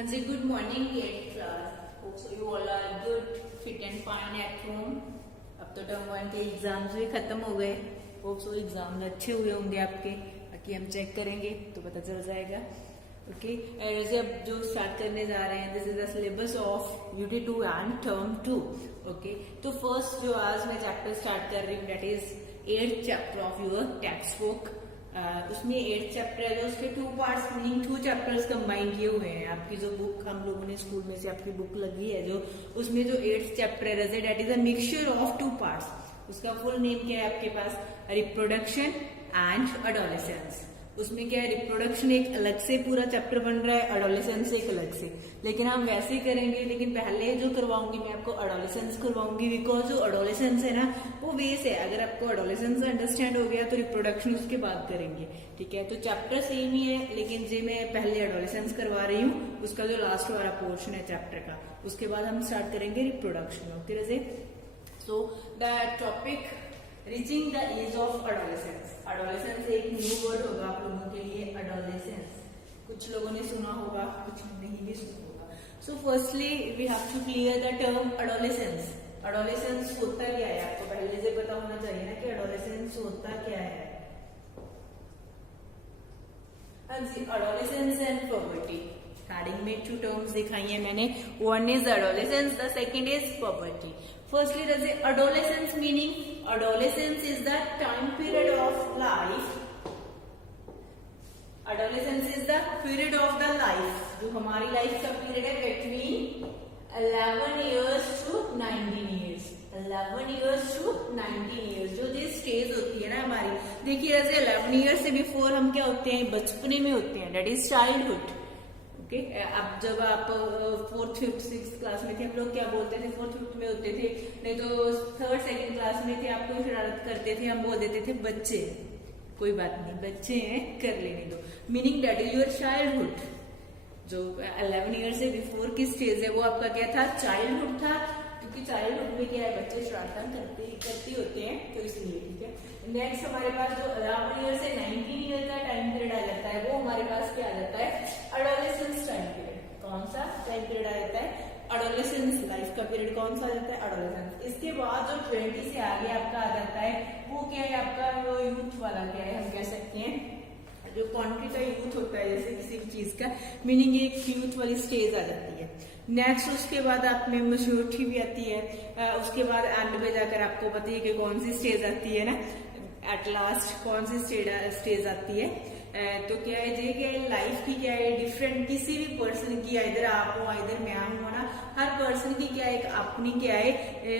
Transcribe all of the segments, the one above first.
And say good morning, 8th class. Hope so you all are good, fit and fine at home. अब तो term 1 के exams भी खत्म हो गए. होप सो एग्जाम अच्छे हुए होंगे आपके. बाकी हम चेक करेंगे तो पता चल जाएगा. ओके वैसे अब जो स्टार्ट करने जा रहे हैं, this is the syllabus of unit 2 and term 2. Okay तो फर्स्ट जो आज मैं चैप्टर स्टार्ट कर रही हूँ that is 8th chapter of your text book. उसमें 8th चैप्टर है जो उसके 2 पार्ट्स मीनिंग 2 चैप्टर्स कंबाइन किए हुए हैं. आपकी जो बुक हम लोगों ने स्कूल में से आपकी बुक लगी है जो उसमें जो 8th चैप्टर है that is a mixture of 2 parts. उसका फुल नेम क्या है आपके पास? Reproduction and adolescence. उसमें क्या है, रिप्रोडक्शन एक अलग से पूरा चैप्टर बन रहा है, एडोलेसेंस एक अलग से. लेकिन हम वैसे ही करेंगे, लेकिन पहले जो करवाऊंगी मैं आपको एडोलेसेंस करवाऊंगी बिकॉज जो एडोलेसेंस है ना वो बेस है. अगर आपको एडोलेसेंस अंडरस्टैंड हो गया तो रिप्रोडक्शन उसके बाद करेंगे. ठीक है, तो चैप्टर सेम ही है लेकिन जो मैं पहले एडोलेसेंस करवा रही हूँ उसका जो लास्ट वाला पोर्शन है चैप्टर का, उसके बाद हम स्टार्ट करेंगे रिप्रोडक्शन. ओके रजे, so the topic reaching the age of adolescence. Adolescence एक न्यू वर्ड होगा आप लोगों के लिए. एडोलेसेंस कुछ लोगों ने सुना होगा, कुछ नहीं भी सुना होगा. So firstly we have to clear the term adolescence. Adolescence होता क्या है आपको पहले से पता होना चाहिए ना कि एडोलेसेंस होता क्या है. Adolescence and puberty. हेडिंग में 2 टर्म्स दिखाई है मैंने. One is adolescence, the second is puberty. Firstly, does it adolescence meaning? Adolescence is the time period of life. Adolescence is the period of the life. जो हमारी life का period है between 11 years to 19 years. 11 years to 19 years जो ये stage होती है ना हमारी. देखिए जैसे 11 years से बिफोर हम क्या होते हैं, बचपने में होते हैं, that is childhood. ओके अब जब आप 4th 5th 6th क्लास में थे हम लोग क्या बोलते थे, 4th 5th में होते थे, नहीं तो 3rd 2nd क्लास में थे आप कोई शरारत करते थे हम बोल देते थे बच्चे. कोई बात नहीं, बच्चे हैं कर लेने दो. Meaning that is your childhood. जो 11 ईयर से बिफोर की स्टेज है वो आपका क्या था, चाइल्डहुड था. क्योंकि चाइल्डहुड में क्या है, बच्चे शरारत करते होते हैं तो इसलिए. ठीक है, नेक्स्ट हमारे पास जो 11 ईयर से 19 ईयर का टाइम पीरियड आ जाता है वो हमारे पास क्या आ जाता है, एडोलेसेंस टाइम पीरियड. कौन सा टाइम पीरियड आ जाता है, एडोलेसेंस. लाइफ का पीरियड कौन सा आ जाता है, एडोलेसेंस. इसके बाद जो 20 से आगे आपका आ जाता है वो क्या है आपका जो यूथ वाला क्या है, हम कह सकते हैं जो क्वांटिटी का यूथ होता है जैसे किसी भी चीज का, मीनिंग एक यूथ वाली स्टेज आ जाती है. नेक्स्ट उसके बाद आप में मैच्योरिटी भी आती है. उसके बाद एंड में जाकर आपको पता है कि कौन सी स्टेज आती है ना, एट लास्ट कौन सी स्टेज आती है. तो क्या है ये क्या है, लाइफ की क्या है डिफरेंट किसी भी पर्सन की, इधर आप हो इधर मैं हूं ना, हर पर्सन की क्या है एक अपनी क्या है,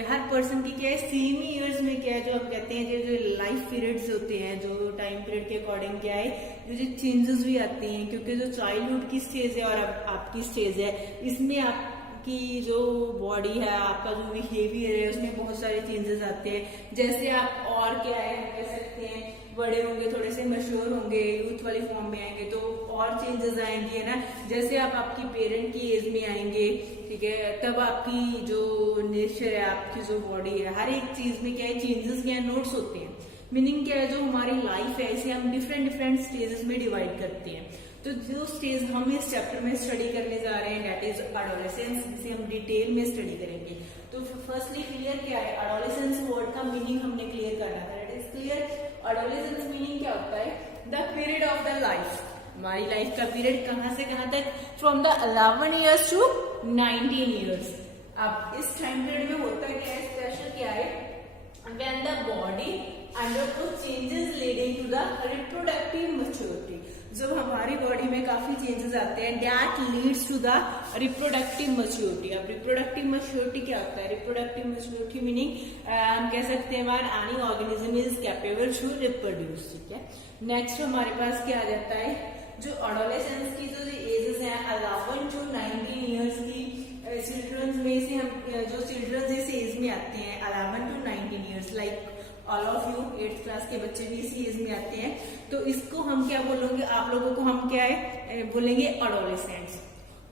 हर पर्सन की क्या है सेम ईयर्स में क्या है जो हम कहते हैं जो लाइफ पीरियड्स होते हैं जो टाइम पीरियड के अकॉर्डिंग क्या है जो चेंजेस भी आती हैं. क्योंकि जो चाइल्डहुड की स्टेज है और आपकी स्टेज है इसमें आपकी जो बॉडी है, आपका जो बिहेवियर है उसमें बहुत सारे चेंजेस आते हैं. जैसे आप और क्या है हम कह सकते हैं बड़े होंगे, थोड़े से मैच्योर होंगे, यूथ वाली फॉर्म में आएंगे तो और चेंजेस आएंगे है ना. जैसे आप आपकी पेरेंट की एज में आएंगे, ठीक है, तब आपकी जो नेचर है, आपकी जो बॉडी है, हर एक चीज में क्या है चेंजेस क्या है नोट्स होते हैं. मीनिंग क्या है जो हमारी लाइफ है इसे हम डिफरेंट स्टेजेस में डिवाइड करते हैं. तो जो स्टेज हम इस चैप्टर में स्टडी करने जा रहे हैं दैट इज एडोलेसेंस, जिसे हम डिटेल में स्टडी करेंगे. तो फर्स्टली क्लियर क्या है, एडोलेसेंस वर्ड का मीनिंग हमने क्लियर करना था. That is clear. Adolescence meaning क्या होता है, the period of the life. हमारी लाइफ का पीरियड कहां से कहां तक, from the 11 years to 19 years. अब इस टाइम पीरियड में होता क्या है, स्पेशल क्या है, when the body undergoes changes leading to the reproductive maturity. जब हमारी बॉडी में काफी चेंजेस आते हैं that leads to the reproductive maturity. अब रिप्रोडक्टिव मैच्योरिटी क्या होता है, रिप्रोडक्टिव मैच्योरिटी मीनिंग हम कह सकते हैं when any organism is capable to reproduce. ठीक है, नेक्स्ट हमारे पास क्या आ जाता है, जो एडोलेसेंस की जो एजेस हैं 11 टू 19 ईयर्स की चिल्ड्रंस में से हम जो चिल्ड्रंस इस एज में आते हैं 11 to 19 years, like all of you 8th class के बच्चे भी इसी एज में आते हैं. तो इसको हम क्या बोलेंगे, आप लोगों को हम क्या है बोलेंगे एडोलेसेंट्स.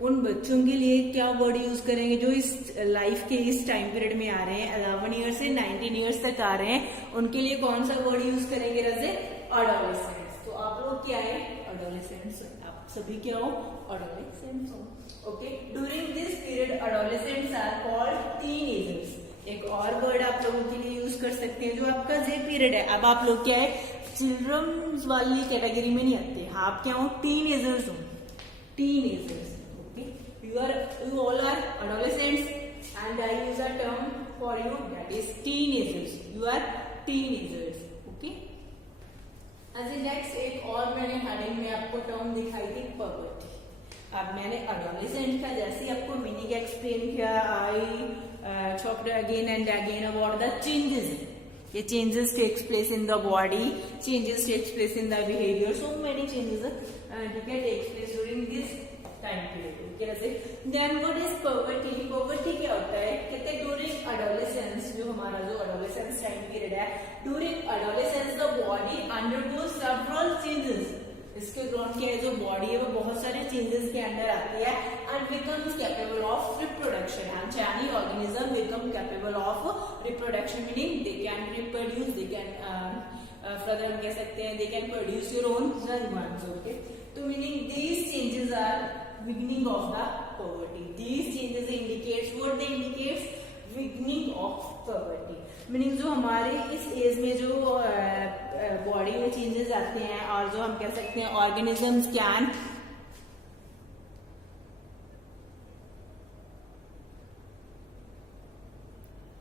उन बच्चों के लिए क्या वर्ड यूज करेंगे जो इस लाइफ के इस टाइम पीरियड में आ रहे हैं 11 ईयर्स से 19 ईयर्स तक आ रहे हैं, उनके लिए कौन सा वर्ड यूज करेंगे रजे, एडोलेसेंट्स. तो आप लोग क्या है एडोलेसेंट्स, आप सभी क्या हो, एडोलेसेंट्स हो। Okay, during this period adolescents are called teenagers. एक और वर्ड आप लोगों के लिए यूज कर सकते हैं, जो आपका जे पीरियड है, अब आप लोग क्या है, चिल्ड्रंस वाली कैटेगरी में नहीं आते, हाँ आप क्या हो, टीनेजर्स हो, teenagers. Okay, you all are adolescents and I use a term for you that is teenagers. You are teenagers. Okay. as next एक और मैंने हेडिंग में आपको टर्म दिखाई थी, puberty. अब मैंने एडोलेसेंट का जैसे आपको मीनिंग एक्सप्लेन किया, I talked again and again about the changes. ये changes takes place in the body, changes takes place in the behaviour, so many changes takes place during this time period. कैसे, then what is puberty? puberty क्या होता है, कहते हैं during adolescence, जो हमारा जो एडोलेसेंस टाइम पीरियड है, during adolescence the body undergoes several changes. इसके दौरान क्या है, जो बॉडी है वो बहुत सारे चेंजेस के अंदर आती है and becomes capable of reproduction. And any organism become capable of reproduction, meaning they can reproduce, they can further हम कह सकते हैं they can produce your own germs. Okay, तो meaning these changes are beginning of the puberty. These changes indicates what they indicates, beginning of puberty. Meaning जो हमारे इस as में जो बॉडी में चेंजेस आते हैं, और जो हम कह सकते हैं ऑर्गेनिजम्स कैन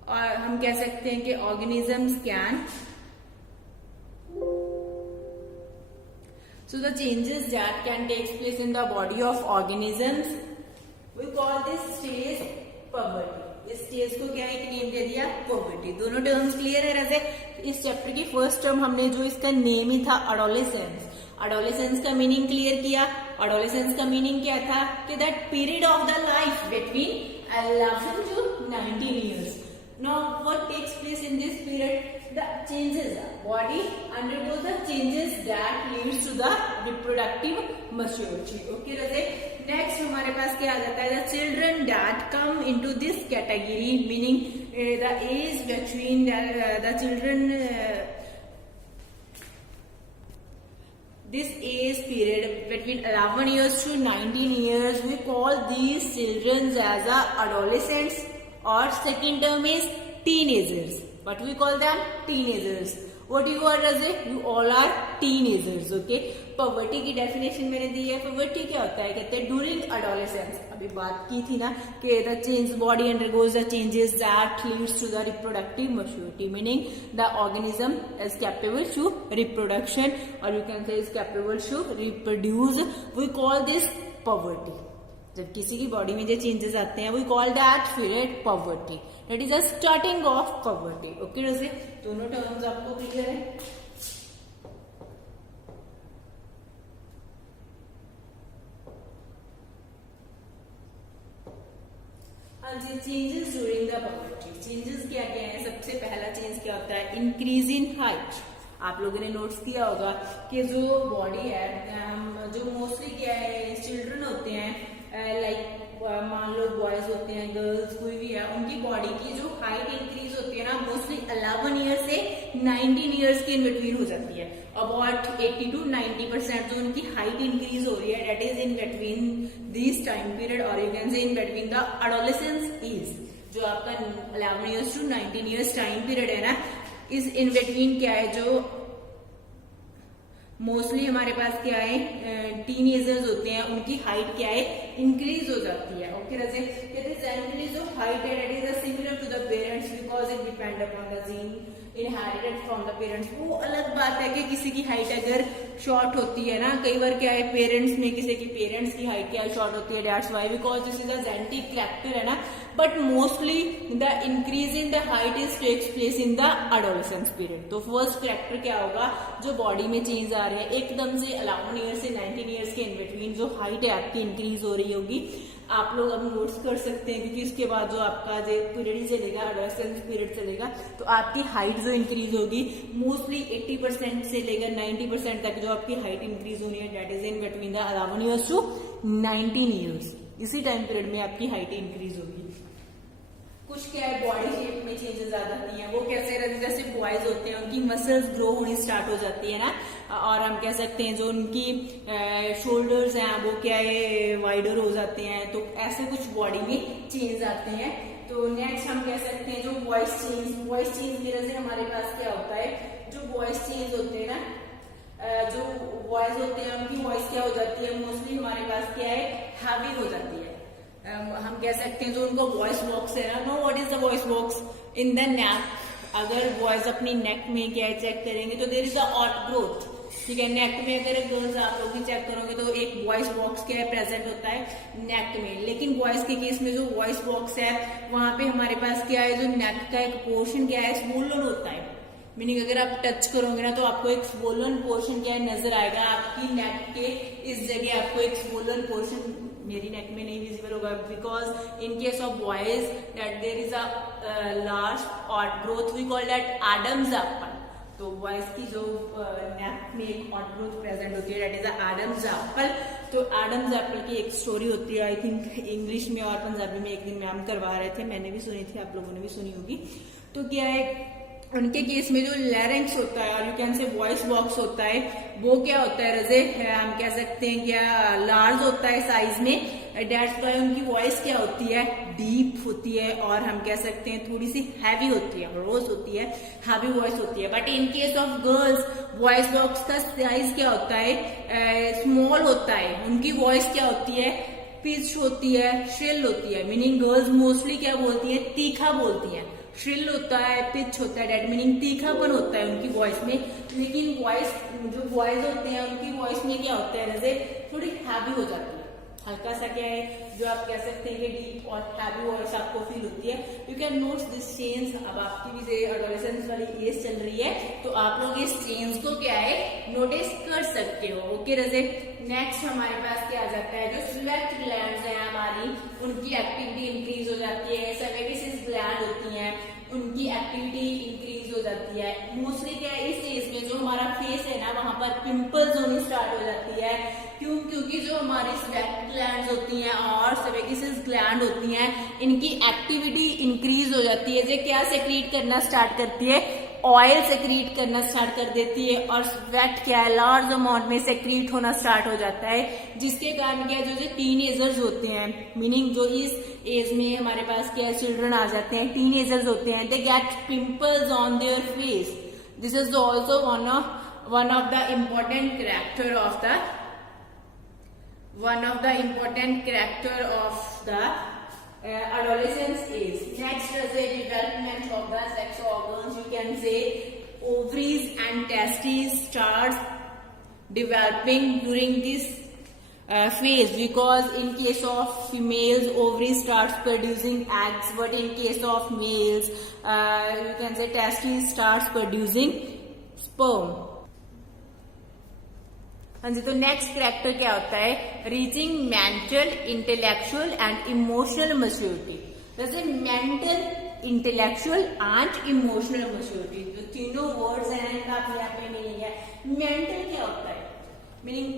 और हम कह सकते हैं कि organisms can, so the changes that can take place in the body of organisms, we call this stage puberty. इस स्टेज को क्या एक नेम दे दिया, puberty. दोनों टर्म्स क्लियर है? जैसे इस चैप्टर की फर्स्ट टर्म हमने जो इसका नेम ही था एडोलेसेंस, एडोलेसेंस का मीनिंग क्लियर किया. एडोलेसेंस का मीनिंग क्या था कि that period of the life between 11 to 19 years. Now what takes place in this period? The changes, body undergoes the changes that leads to the reproductive maturity. Okay, Raje next हमारे पास क्या आ जाता है, the children that come into this category, meaning the age between the children, this age period between 11 years to 19 years, we call these children as adolescents, or second term is teenagers. What we call them? Teenagers. What you are, Raze? You all are teenagers. Okay. Puberty की definition मैंने दी है. Puberty क्या होता है, कहते हैं during adolescence. अभी बात की थी ना कि the change body undergoes the changes that leads to the reproductive maturity, meaning the organism is capable to reproduction, or you can say is capable to reproduce. We call this puberty. जब किसी की body में जो changes आते हैं, we call that period puberty. That is the starting of puberty. Okay, जैसे दोनों terms आपको क्लियर है? हाँ जी, changes during the puberty. Changes क्या क्या है? सबसे पहला चेंज क्या होता है, इंक्रीज इन हाइट. आप लोगों ने नोट्स किया होगा कि जो बॉडी है, जो मोस्टली क्या है, चिल्ड्रन होते हैं, लाइक मान लो बॉयज होते हैं, गर्ल्स कोई भी है, उनकी बॉडी की जो हाइट इंक्रीज होती है ना, मोस्टली 11 ईयर से 19 ईयर्स के इन बिटवीन हो जाती है. अबाउट 80 to 90% जो उनकी हाइट इंक्रीज हो रही है, that is in between this time period, और you can say in between the adolescence age. जो आपका 11 years to 19 years time period है ना, इस इन बिटवीन क्या है, जो मोस्टली हमारे पास क्या है, टीनेजर्स होते हैं, उनकी हाइट क्या है, इंक्रीज हो जाती है. ओके, जैसे कहते हैं जनरली जो हाइट है that is similar to the parents because it depend upon the gene inherited from the parents. वो अलग बात है कि किसी की हाइट अगर शॉर्ट होती है ना, कई बार क्या है पेरेंट्स में किसी की पेरेंट्स की हाइट क्या शॉर्ट होती है, that's why because this is a genetic factor है ना. But mostly the increase in the height is takes place in the adolescence period. तो फर्स्ट फैक्टर क्या होगा, जो बॉडी में चेंज आ रहे हैं एकदम से 11 ईयर से 19 ईयर्स के इन बिटवीन जो हाइट है आपकी इंक्रीज हो रही होगी. आप लोग अब नोट्स कर सकते हैं, क्योंकि इसके बाद जो आपका जो पीरियड चलेगा, एडोलेसेंस पीरियड चलेगा, तो आपकी हाइट जो इंक्रीज होगी मोस्टली 80% से लेकर 90% तक जो आपकी हाइट इंक्रीज होनी है, that is in between the 11 years to 19 years. इसी टाइम पीरियड में आपकी हाइट इंक्रीज होगी. कुछ क्या है, बॉडी शेप में चेंजेस आ जाती हैं. वो कैसे रहते हैं, जैसे बॉयज होते हैं उनकी मसल्स ग्रो होनी स्टार्ट हो जाती है ना, और हम कह सकते हैं जो उनकी शोल्डर्स हैं वो क्या है वाइडर हो जाते हैं, तो ऐसे कुछ बॉडी में चेंज आते हैं। तो नेक्स्ट हम कह सकते हैं जो वॉइस चेंज की वजह से हमारे पास क्या होता है, जो वॉइस चेंज होते हैं ना, जो वॉइस होते हैं उनकी वॉइस क्या हो जाती है, मोस्टली हमारे पास क्या है हैवी हो जाती है। हम कह सकते हैं जो उनका वॉइस बॉक्स है ना, know what is the voice box in the neck, अगर वॉइस अपनी नेक में क्या है चेक करेंगे तो there is a out growth, ठीक है। नेक में अगर गर्ल्स आप लोग भी चेक करोगे तो एक वॉइस बॉक्स क्या है प्रेजेंट होता है नेक में, लेकिन बॉयज के केस में जो वॉइस बॉक्स है वहां पे हमारे पास क्या है जो नेक का एक पोर्शन क्या है स्वोलन होता है, मीनिंग अगर आप टच करोगे ना तो आपको एक स्वोलन पोर्शन क्या है नजर आएगा, आपकी नेक के इस जगह आपको एक स्वोलन पोर्शन मेरी नेक में नहीं विजिबल होगा, because in case of boys that there is a large out growth, we call that Adam's apple. तो बॉयज की जो नेक में एक ऑट ग्रोथ प्रेजेंट होती है that is a Adams apple. तो एडम्स एप्पल की एक स्टोरी होती है, आई थिंक इंग्लिश में और पंजाबी में एक दिन मैम करवा रहे थे, मैंने भी सुनी थी, आप लोगों ने भी सुनी होगी। तो क्या है उनके केस में जो लैरिंक्स होता है और यू कैन से वॉइस बॉक्स होता है वो क्या होता है रजे, हम कह सकते हैं क्या लार्ज होता है साइज में, डेट्स वाई उनकी वॉइस क्या होती है डीप होती है और हम कह सकते हैं थोड़ी सी हैवी होती है, रोज होती है, हैवी वॉइस होती है। But in case of girls voice box का साइज क्या होता है स्मॉल होता है, उनकी वॉइस क्या होती है पिच होती है, श्रिल होती है, मीनिंग गर्ल्स मोस्टली क्या बोलती है तीखा बोलती है, श्रिल होता है, पिच होता है, डेट मीनिंग तीखापन होता है उनकी वॉइस में। लेकिन वॉइस जो बॉयज होते हैं उनकी वॉइस में क्या होता है जैसे थोड़ी हैवी हो जाती है, हल्का सा क्या है जो आप कह सकते हैं कि डीप और हैवी वॉइस आपको फील होती है। You can note this change, अब आपकी भी एडोलेसेंस वाली एज चल रही है तो आप लोग इस चेंज को क्या है नोटिस कर सकते हो। ओके रजे, नेक्स्ट हमारे पास क्या आ जाता है जो स्वेट ग्लैंड्स हैं हमारी उनकी एक्टिविटी इंक्रीज हो जाती है, सेबेसिस ग्लैंड होती हैं उनकी एक्टिविटी इंक्रीज हो जाती है। मोस्टली क्या है इस एज में जो हमारा फेस है ना वहां पर पिंपल्स होनी स्टार्ट हो जाती है, क्यों, क्योंकि जो हमारी स्वेट ग्लैंड्स होती हैं और सेबेसिस ग्लैंड होती हैं इनकी एक्टिविटी इंक्रीज हो जाती है, जो क्या सेक्रीट करना स्टार्ट करती है ऑयल सेक्रीट करना स्टार्ट कर देती है और स्वेट क्या है लार्ज अमाउंट में सेक्रीट होना स्टार्ट हो जाता है, जिसके कारण क्या जो टीनेजर्स होते हैं, मीनिंग जो इस एज में हमारे पास क्या चिल्ड्रन आ जाते हैं टीनेजर्स होते हैं, they get pimples on their face. This is also one of the important character of the adolescence age. Next is the development of the sex organs. You can say ovaries and testes starts developing during this phase, because in case of females ovaries starts producing eggs, but in case of males you can say testes starts producing sperm. हाँ जी, तो next character क्या होता है reaching mental intellectual and emotional maturity. वैसे mental intellectual and emotional maturity जो तीनों words हैं इनका अपने आप में मीनिंग है। मेंटल क्या होता है, मीनिंग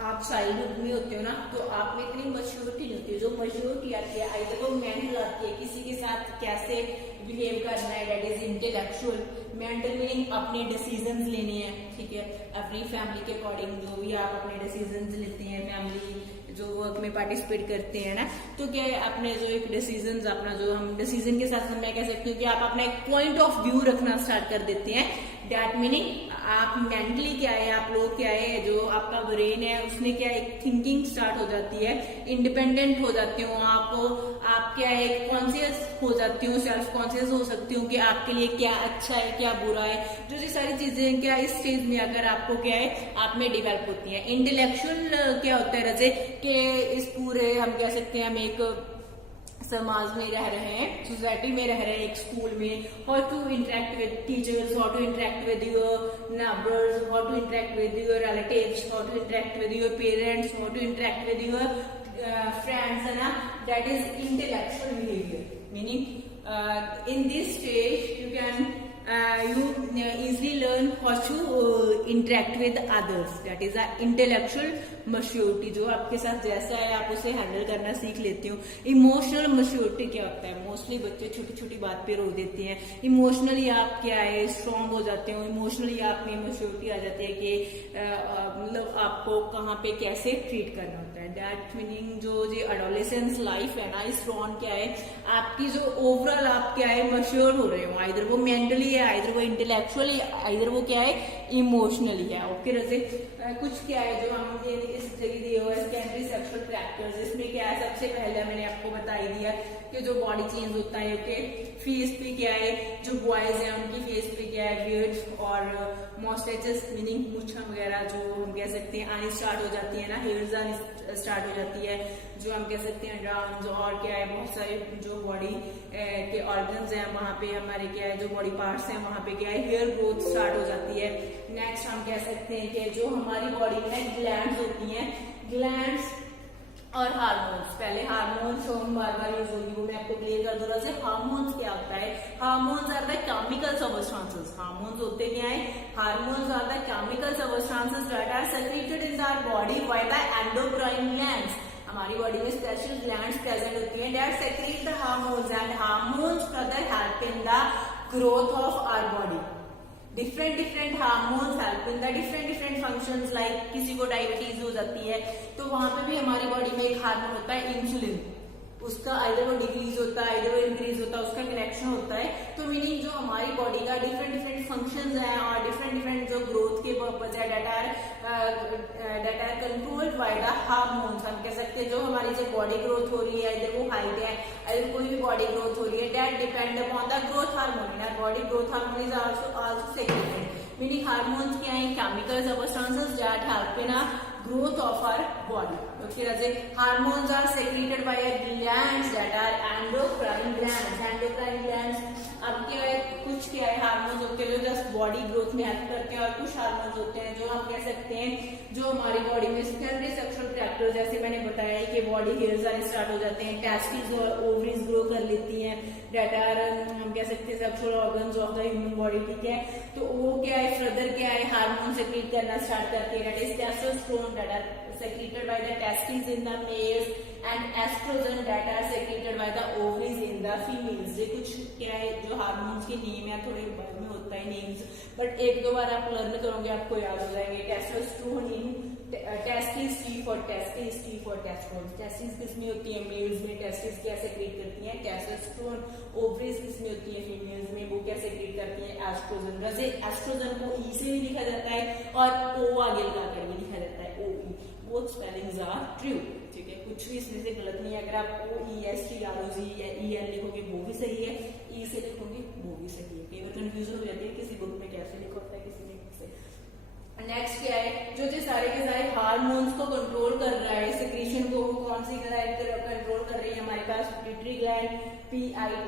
आप चाइल्डहुड में होते हो ना तो आप में इतनी मैच्योरिटी नहीं होती है, जो मैच्योरिटी आती है आई वो मेंटल आती है, किसी के साथ कैसे बिहेव करना है, that is intellectual. Mental meaning अपने डिसीजंस लेने हैं, ठीक है, अपनी फैमिली के अकॉर्डिंग जो भी आप अपने डिसीजंस लेते हैं, फैमिली जो वर्क में पार्टिसिपेट करते हैं ना, तो क्या है अपने जो एक डिसीजंस अपना जो हम डिसीजन के साथ मैं कह सकती हूँ कि आप अपना एक पॉइंट ऑफ व्यू रखना स्टार्ट कर देते हैं, दैट मीनिंग आप मेंटली क्या है आप लोग क्या है जो आपका ब्रेन है उसमें क्या एक थिंकिंग स्टार्ट हो जाती है, इंडिपेंडेंट हो जाते हो आप क्या है कॉन्शियस हो जाती हो, सेल्फ कॉन्शियस हो सकती हो कि आपके लिए क्या अच्छा है क्या बुरा है, जो ये सारी चीजें क्या इस स्टेज में अगर आपको क्या है आप में डेवलप होती है। इंटेलेक्चुअल क्या होता है रजे कि इस पूरे हम कह सकते हैं हम एक समाज में रह रहे हैं, सोसाइटी में रह रहे हैं, एक स्कूल में, how to interact with teachers, how to interact with your neighbours, how to interact with your relatives, how to interact with your parents, how to interact with your friends है ना, that is intellectual behaviour. Meaning in this stage you can you easily learn how to interact with others. That is a intellectual maturity. जो आपके साथ जैसा है आप उसे handle करना सीख लेते हो. इमोशनल maturity क्या होता है? मोस्टली बच्चे छोटी छोटी बात पे रो देते हैं. इमोशनली आप क्या है स्ट्रांग हो जाते हो. इमोशनली आप में मेच्योरिटी आ जाती है कि मतलब आपको कहाँ पे कैसे ट्रीट करना होता है. दैट मीनिंग जो ये एडोलेसेंस लाइफ है ना, इस दौरान क्या है आपकी जो ओवरऑल आप क्या है मैच्योर हो रहे हो. आइदर वो मेंटली है, आइदर वो इंटेलेक्चुअली, आइदर वो क्या है इमोशनली है. ओके जैसे कुछ क्या है जो हम इस जगह दिए हुए सेकेंडरी सेक्सुअल कैरेक्टर्स. इसमें क्या है सबसे पहले मैंने आपको बता ही दिया कि जो बॉडी चेंज होता है. ओके फेस पे क्या है जो बॉयज है उनकी फेस पे क्या है बियर्ड और मॉस्टेचेस मीनिंग मूछा वगैरह जो हम कह सकते हैं आनी स्टार्ट हो जाती है ना, हेयर्स आनी स्टार्ट हो जाती है. जो हम कह सकते हैं ड्राउन्स और क्या है बहुत सारे जो बॉडी के ऑर्गन्स हैं वहां पे हमारे क्या है जो बॉडी पार्ट्स हैं वहां पे क्या है हेयर ग्रोथ स्टार्ट हो जाती है. नेक्स्ट हम कह सकते हैं कि जो हमारी बॉडी में ग्लैंड्स होती हैं, ग्लैंड्स और हार्मोन्स. पहले हार्मोन्स हम बार बार यूज होगी वो मैं आपको क्लियर कर दूंगा. जैसे हार्मोन्स क्या होता है? Hormones are the chemical substances. Hormones होते क्या है? Hormones are the chemical substances that are secreted in our body by the endocrine glands. हमारी बॉडी में स्पेशल ग्लैंड्स प्रेजेंट होती हैं that secrete the hormones and hormones further help in the growth of our body. Different hormones help in the different functions. Like किसी को diabetes हो जाती है तो वहां पे भी हमारी बॉडी में एक हार्मोन होता है इंसुलिन. उसका आइदर वो डिक्रीज होता है आइदर वो इंक्रीज होता है, उसका कनेक्शन होता है. तो मीनिंग जो हमारी बॉडी का डिफरेंट फंक्शंस हैं और डिफरेंट जो ग्रोथ के पर्पज है that are controlled by the hormones. हम कह सकते हैं जो हमारी जो बॉडी ग्रोथ हो रही है इधर वो हाइट है अगर कोई भी बॉडी ग्रोथ हो रही है that depend upon the growth hormone. In our body growth hormone is also secreted. Meaning hormones क्या है? Chemical substances that help in a growth of our body. Okay, as hormones are secreted by a glands that are endocrine glands. Endocrine glands अब क्या है कुछ क्या है hormones होते हैं जो जस्ट बॉडी ग्रोथ में हेल्प करते हैं और कुछ हार्मोन्स होते हैं जो हम कह सकते हैं जो हमारी बॉडी में सेकेंडरी सेक्सुअल कैरेक्टर जैसे मैंने बताया कि बॉडी हेयर्स आने स्टार्ट हो जाते हैं, टेस्टिस और ओवरीज ग्रो कर लेती हैं. डेट आर हम कह सकते हैं sexual organs of the human body. ठीक है तो वो क्या है फर्दर क्या है हार्मोन सेक्रेट करना स्टार्ट करते हैं. That is testosterone that are secreted by the testes in the males and estrogen that are secreted by the ovaries in the females. ये कुछ क्या है जो हार्मोन्स के नेम है थोड़े बाद में होता है नेम्स बट एक दो बार आप लर्न करोगे आपको याद हो जाएंगे. Testosterone in testis, T for testis, T for testosterone. Testis किसमें होती है? मेल्स में. टेस्टिस क्या सेक्रेट करती है? टेस्टोस्टेरोन. ओवरीज किसमें होती है? फीमेल्स में. वो क्या सेक्रेट करती है? एस्ट्रोजन. वैसे एस्ट्रोजन को ई से भी लिखा जाता है और ओ आगे लगा कर भी लिखा जाता है O E. Both spellings are true. ठीक है कुछ भी इसमें से गलत नहीं है. अगर आप OESTROG या EL लिखोगे वो भी सही है, ई से लिखोगे वो भी सही है. कई बार कंफ्यूजन हो जाती है किसी बुक में कैसे लिखा होता है किसी में कैसे. नेक्स्ट क्या है जो सारे के सारे हार्मोन्स को कंट्रोल कर रहा है सिक्रीशन को वो कौन सी कंट्रोल कर रही है हमारे पास? Pituitary gland PITUITARI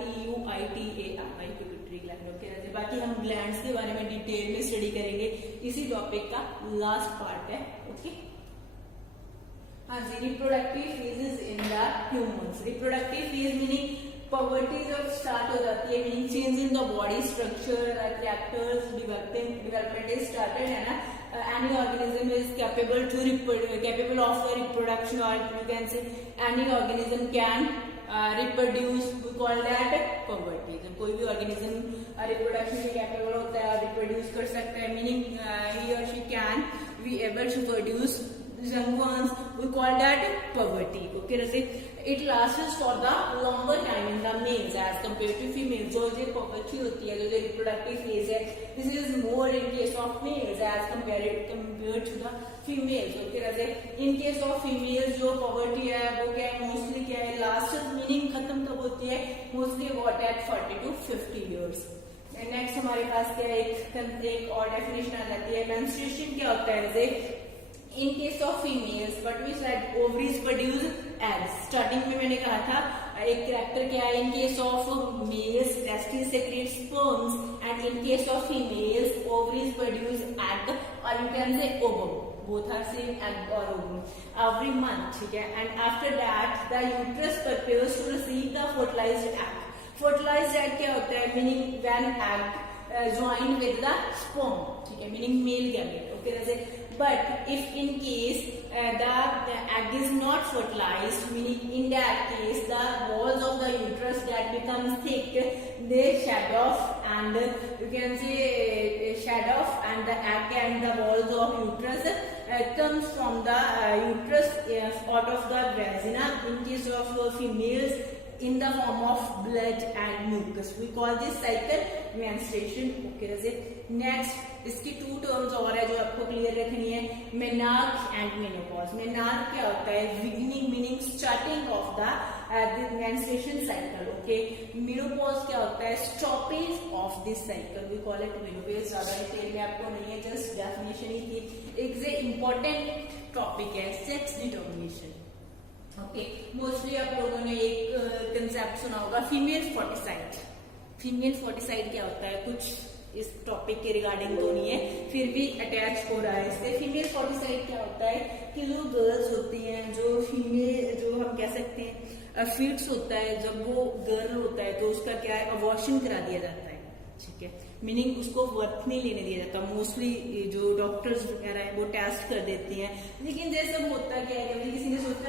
pituitary gland. Okay बाकी हम ग्लैंड्स के बारे में डिटेल में स्टडी करेंगे. इसी टॉपिक का लास्ट पार्ट है. ओके हाँ जी reproductive phases in the humans. Reproductive phase meaning puberty जब स्टार्ट हो जाती है meaning change in the body structure characters development is started है ना. any organism is capable of reproduction or you can say any organism can reproduce. We call that puberty. जब कोई भी organism reproduction में capable होता है reproduce कर सकता है meaning he or she can be able to produce young ones. We call that puberty. Okay जैसे it lasts for the longer time in the males as compared to females. जो puberty होती है जो reproductive phase है this is more in case of males as compared to the females. Okay जैसे in case of females जो puberty है वो क्या है mostly क्या है last meaning खत्म कब होती है mostly about at 40 to 50 years. Next हमारे पास क्या एक और डेफिनेशन आ जाती है. मेंस्ट्रुएशन क्या होता है? जैसे in case of females but we said ovaries produce eggs. Starting में मैंने कहा था एक कैरेक्टर क्या है? in case of males testes secrete sperms and in case of females ovaries produce egg or you can say ovum. both are same egg or ovum every month. ठीक है and after that the uterus prepares to receive the fertilized egg. fertilized egg क्या होता है? meaning when egg join with the sperm, ठीक है, meaning male gamete, okay. जैसे but if in case the egg is not fertilized, meaning in that case the walls of the uterus that becomes thick, they shed off, and you can say shed off, and the egg and the walls of uterus comes from the uterus out of the vagina. In case of females, in the form of blood and mucus. We call this cycle menstruation. Okay, जैसे next इसकी 2 terms और है जो आपको clear रखनी है, menarche and menopause. menarche क्या होता है? beginning meaning starting of the menstruation cycle. Okay, menopause क्या होता है? stoppage of this cycle. We call it menopause. ज्यादा डिटेल में आपको नहीं है, just definition ही थी। एक से important topic है sex determination. ओके, मोस्टली आप लोगों ने एक कंसेप्ट सुना होगा फीमेल फोर्टिसाइड। फीमेल फोर्टिसाइड क्या होता है? कुछ इस टॉपिक के रिगार्डिंग तो नहीं है, फिर भी अटैच हो रहा है इससे। फीमेल फोर्टिसाइड क्या होता है कि जो गर्ल्स होती हैं, जो फीमेल, जो हम कह सकते हैं फीट्स होता है, जब वो गर्ल होता है तो उसका क्या है, अबॉर्शन करा दिया जाता है, ठीक है, मीनिंग उसको वर्थ नहीं लेने दिया जाता। मोस्टली जो डॉक्टर्स वगैरह है वो टेस्ट कर देती हैं, लेकिन जैसे होता क्या है, कभी किसी ने सोचा